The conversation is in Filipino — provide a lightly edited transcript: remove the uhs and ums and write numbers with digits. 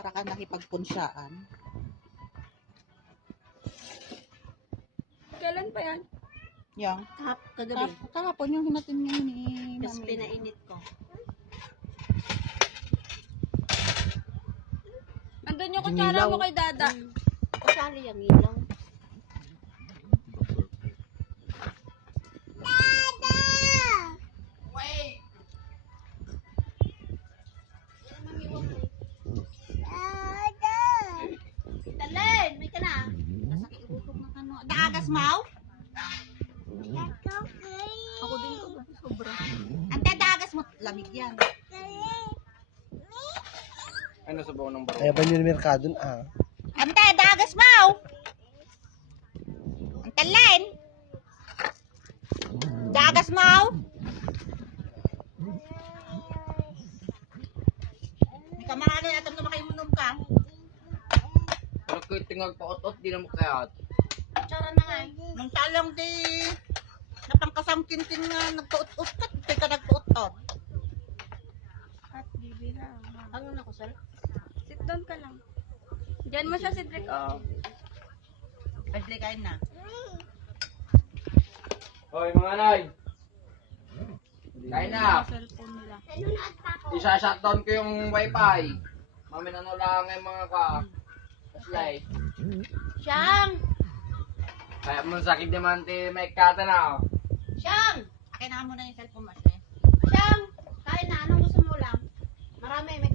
Para ka nakipagpunsyaan. Kailan pa yan? Yang. Kagabi. Kahapon yung hinatin niya ni Tapos Mami. pinainit ko. Andun yung kutsara mo kay Dada. Kasali yung ilaw. Talen, may ka na. Nasakit utok ng ano. Daagas mau? Ako din ko. Sobra. Ante, daagas mo. Lamig yan. Ano sa buong ng baro? Kaya ba nyo merkado na? Ante, daagas mau? Ante, len? Daagas mau? May kamarada na atang na makaimunom ka. Pero kung tingag pa ot-ot, di na mo kaya. Tsara na nga eh. Nung talang di napangkasang kintin nga nagtuot-ut ka. Di ka nagtuot-ut. At bibi na. Ano na ko, sir? Sit down ka lang. Diyan mo siya, Cedric. Oh. Pwede kain na. Hoy mga nay! Kain na! Cellphone nila. Isa-shutdown ko yung wifi. Mamin ano lang yung mga slide. Siyang! Kaya mo sakit naman ti may kata na. Siyang! Akin na muna yung cellphone mo. Siyang! Kain na, anong gusto mo lang? Marami, may